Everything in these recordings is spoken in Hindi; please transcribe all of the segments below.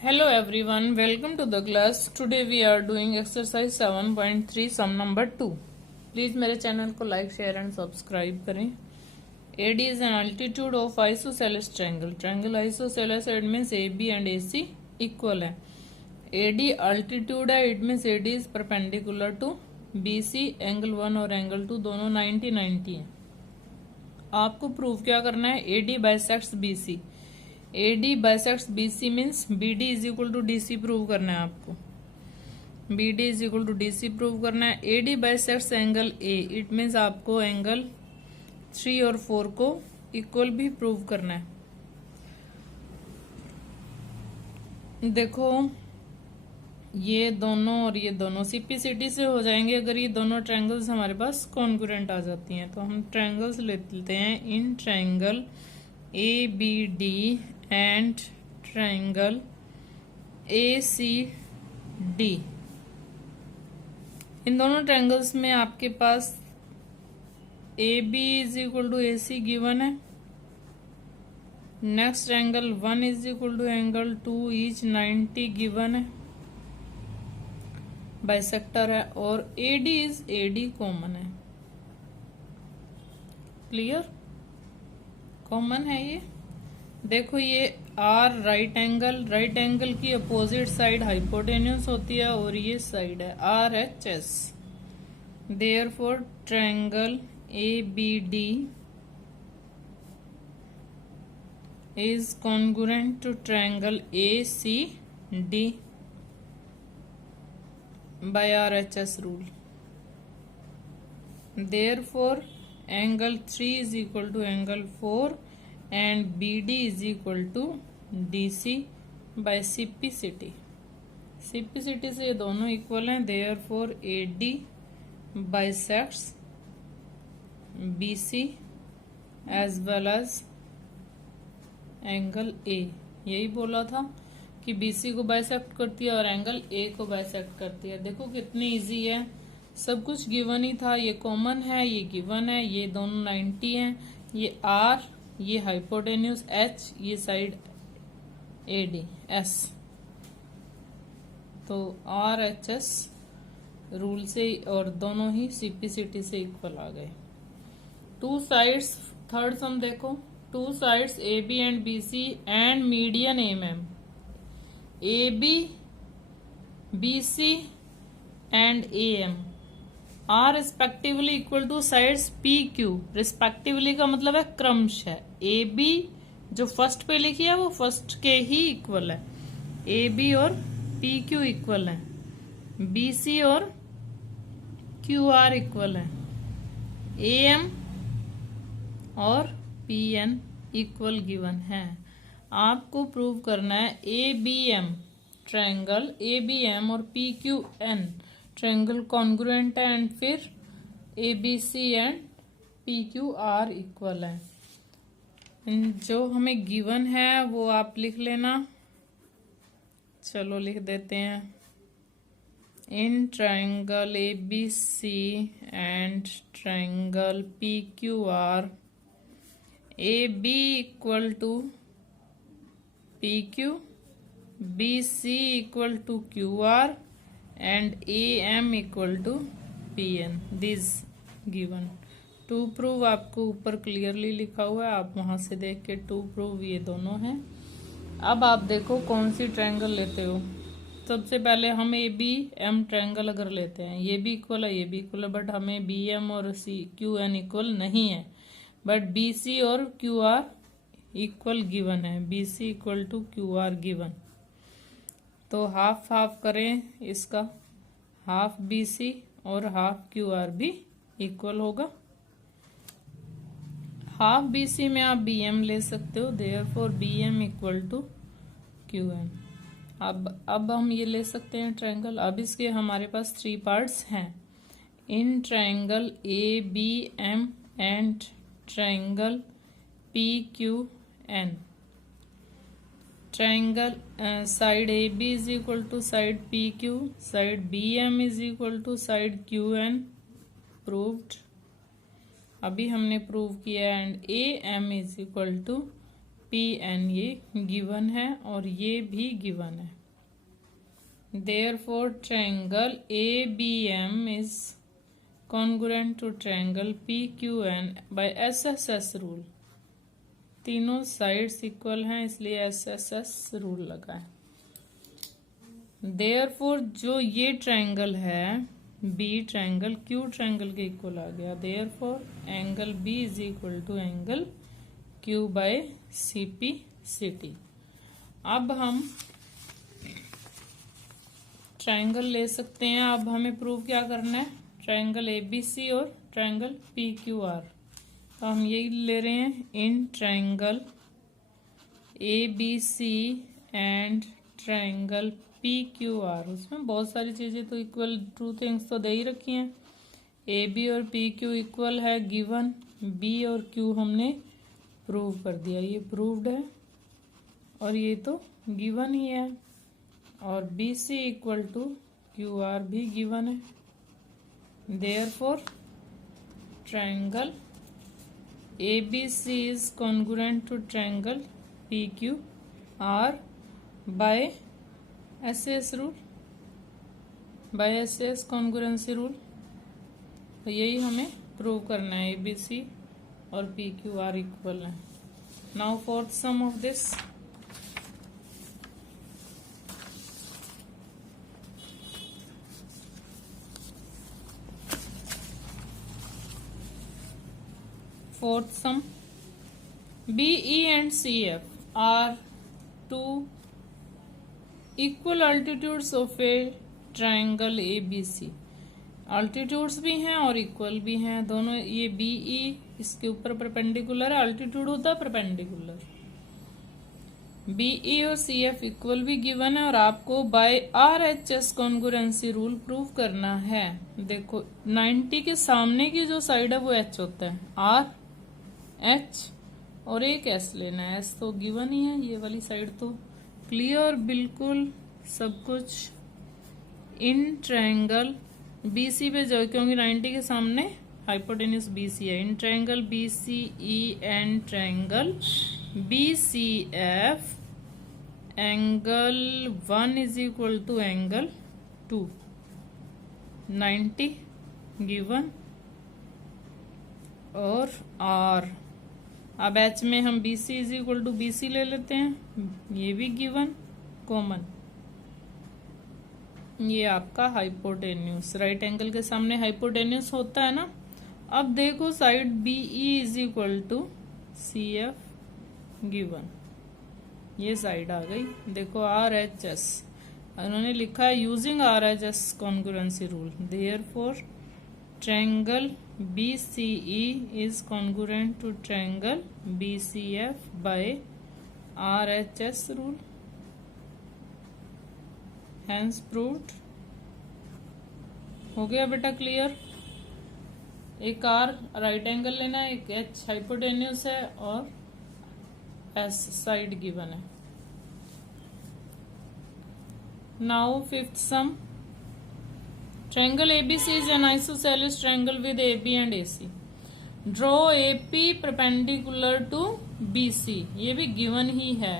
Hello everyone, welcome to the class. Today we are doing exercise 7.3 sum number 2. Please मेरे चैनल को लाइक शेयर एंड सब्सक्राइब करें. AD is an altitude of isosceles triangle. Triangle isosceles it means AB and AC equal है. AD altitude है, it means AD is perpendicular to BC. Angle 1 और एंगल 2 दोनों 90-90 है. आपको प्रूव क्या करना है? AD bisects BC. AD bisects BC means BD is equal to DC prove करना है आपको. BD is equal to DC prove करना है. AD bisects angle A, it means आपको एंगल 3 और 4 को इक्वल भी प्रूव करना है. देखो ये दोनों और ये दोनों CPCT से हो जाएंगे अगर ये दोनों ट्रायंगल्स हमारे पास कॉन्ग्रुएंट आ जाती हैं. तो हम ट्रायंगल्स लेते हैं. In triangle ABD and triangle ACD, in दोनों ट्रायंगल्स में आपके पास AB is equal to AC given है. Next angle 1 is equal to angle 2 each 90 given है. बाइसेक्टर है और AD इज AD कॉमन है. क्लियर? कॉमन है ये. देखो ये R राइट एंगल की अपोजिट साइड हाइपोटेन्यूस होती है और ये साइड है RHS. Therefore triangle ABD is congruent to triangle ACD by RHS rule. Therefore angle 3 is equal to angle 4 and BD is equal to DC by CPCT. CPCT से ये दोनों इक्वल हैं. Therefore AD bisects BC as well as angle A. यही बोला था कि BC को बाइसेक्ट करती है और एंगल A को बाइसेक्ट करती है. देखो कितनी इजी है. सब कुछ गिवन ही था. ये कॉमन है, ये गिवन है, ये दोनों 90 हैं. ये R, ये हाइपोटेन्यूस H, ये साइड AD S. तो RHS रूल से और दोनों ही CPCT से इक्वल आ गए. टू साइड्स, थर्ड सम देखो. Two sides AB and BC and median MM. AB, BC and AM are respectively equal to sides PQ. Respectively का मतलब है क्रमशः. AB जो फर्स्ट पे लिखी है वो फर्स्ट के ही इक्वल है. AB और PQ इक्वल है. BC और QR इक्वल है. AM और PN इक्वल गिवन है. आपको प्रूव करना है ABM ट्रायंगल ABM और PQN ट्रायंगल कॉन्ग्रुएंट है एंड फिर ABC एंड PQR इक्वल है. जो हमें गिवन है वो आप लिख लेना. चलो लिख देते हैं. In triangle ABC and triangle PQR AB equal to PQ, BC equal to QR and AM equal to PN. This given. To prove आपको ऊपर क्लियरली लिखा हुआ है, आप वहां से देख के टू प्रूव ये दोनों हैं. अब आप देखो कौन सी ट्रायंगल लेते हो. सबसे पहले हम ABM ट्रायंगल अगर लेते हैं, ये भी इक्वल है, ये भी इक्वल है, बट हमें BM और QN इक्वल नहीं है. बट BC और QR इक्वल गिवन है. BC equal to QR given. तो हाफ हाफ करें इसका. हाफ BC और हाफ QR भी इक्वल होगा. हाफ BC में आप BM ले सकते हो. Therefore BM equal to QN. अब हम ये ले सकते हैं ट्रायंगल. अब इसके हमारे पास 3 पार्ट्स हैं. In triangle ABM and triangle PQN. Triangle side AB is equal to side PQ, side BM is equal to side QN. Proved. अभी हमने प्रूव किया. And AM is equal to P N ये गिवन है और ये भी गिवन है। Therefore, triangle ABM is congruent to triangle PQN by SSS rule। तीनों साइड्स इक्वल हैं इसलिए SSS रूल लगा है। Therefore, जो ये ट्रायंगल है B ट्रायंगल Q ट्रायंगल के इक्वल आ गया। Therefore, angle B is equal to angle Q by CPCT। अब हम ट्रायंगल ले सकते हैं। अब हमें प्रूव क्या करना है, ट्रायंगल ABC और ट्रायंगल PQR। तो हम यही ले रहे हैं, in triangle ABC and triangle PQR। उसमें बहुत सारी चीजें तो इक्वल ट्रू थिंग्स तो दे ही रखी हैं। AB और PQ इक्वल है गिवन, B और Q हमने प्रूव कर दिया, ये प्रूव्ड है और ये तो गिवन ही है। और BC इक्वल टू QR भी गिवन है। Therefore triangle ABC is congruent to triangle PQR by SS rule, by SS congruency rule. तो यही हमें प्रूव करना है, ABC और PQR इक्वल है। Now fourth sum of this. Fourth sum, BE and CF are two equal altitudes of a triangle ABC। Altitudes भी हैं और इक्वल भी हैं दोनों। ये BE इसके ऊपर परपेंडिकुलर है, अल्टीट्यूड होता है परपेंडिकुलर। BE और CF इक्वल भी गिवन है और आपको by RHS congruency rule prove करना है। देखो 90 के सामने की जो साइड है वो H होता है, R H और एक S लेना है। S तो गिवन ही है, ये वाली साइड तो क्लियर बिल्कुल सब कुछ। इन ट्रायंगल BC पे जाओ क्योंकि 90 के सामने हाइपोटेन्यूस BC है। In triangle BCE and triangle BCF angle 1 is equal to angle 2, 90 given और R। अब H में हम BC is equal to BC ले लेते हैं, ये भी गिवन कॉमन। ये आपका हाइपोटेन्यूस, राइट एंगल के सामने हाइपोटेन्यूस होता है ना। अब देखो side BE is equal to CF given, ये साइड आ गई। देखो RHS उन्होंने लिखा है using RHS congruency rule. Therefore triangle BCE is congruent to triangle BCF by RHS rule, hence proved। हो गया बेटा क्लियर। एक R राइट एंगल लेना है, एक H हाइपोटेन्यूस है और S साइड गिवन है। Now fifth some, triangle ABC is an isosceles triangle with AB and AC। Draw AP perpendicular to BC, ये भी given ही है,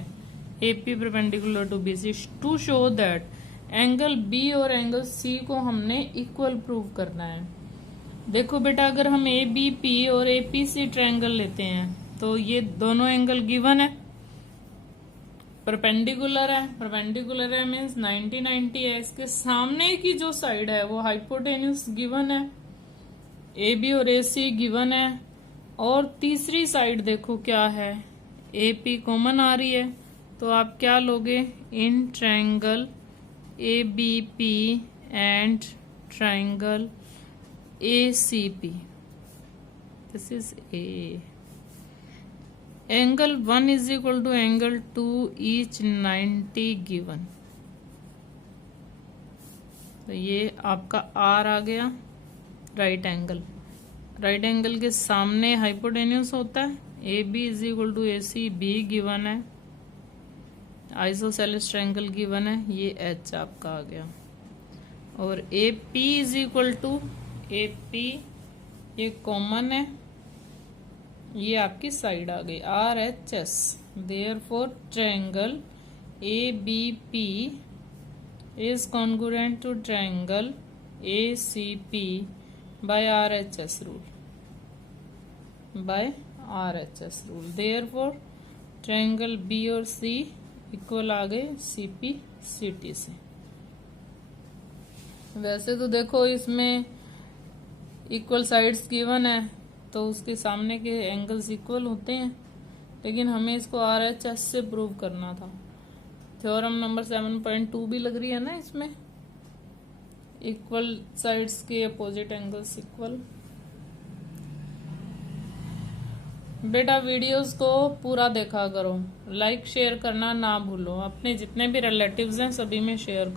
AP perpendicular to BC to show that angle B और एंगल C को हमने इक्वल प्रूव करना है। देखो बेटा अगर हम ABP और APC ट्रायंगल लेते हैं तो ये दोनों एंगल गिवन है, परपेंडिकुलर है मीन्स 90 है। इसके सामने की जो साइड है वो हाइपोटेन्यूस गिवन है, AB और AC गिवन है और तीसरी साइड देखो क्या है, AP कॉमन आ रही है। तो आप क्या लोगे, in triangle ABP and triangle ACP, this is A। Angle 1 is equal to angle 2 each 90 given. तो ये आपका R आ गया राइट एंगल। राइट एंगल के सामने हाइपोटेन्यूस होता है, AB is equal to AC भी गिवन है, आइसोसेलेस ट्रायंगल गिवन है, ये H आपका आ गया। और AP is equal to AP ये कॉमन है, ये आपकी साइड आ गई RHS therefore triangle ABP is congruent to triangle ACP by RHS rule. Therefore triangle B और सी इक्वल आ गए CP CT से। वैसे तो देखो इसमें इक्वल साइड्स गिवन है तो उसके सामने के एंगल्स इक्वल होते हैं, लेकिन हमें इसको RHS से प्रूव करना था। थ्योरम नंबर 7.2 भी लग रही है ना इसमें, इक्वल साइड्स के अपोजिट एंगल्स इक्वल। बेटा वीडियोस को पूरा देखा करो, लाइक शेयर करना ना भूलो, अपने जितने भी रिलेटिव्स हैं सभी में शेयर करो।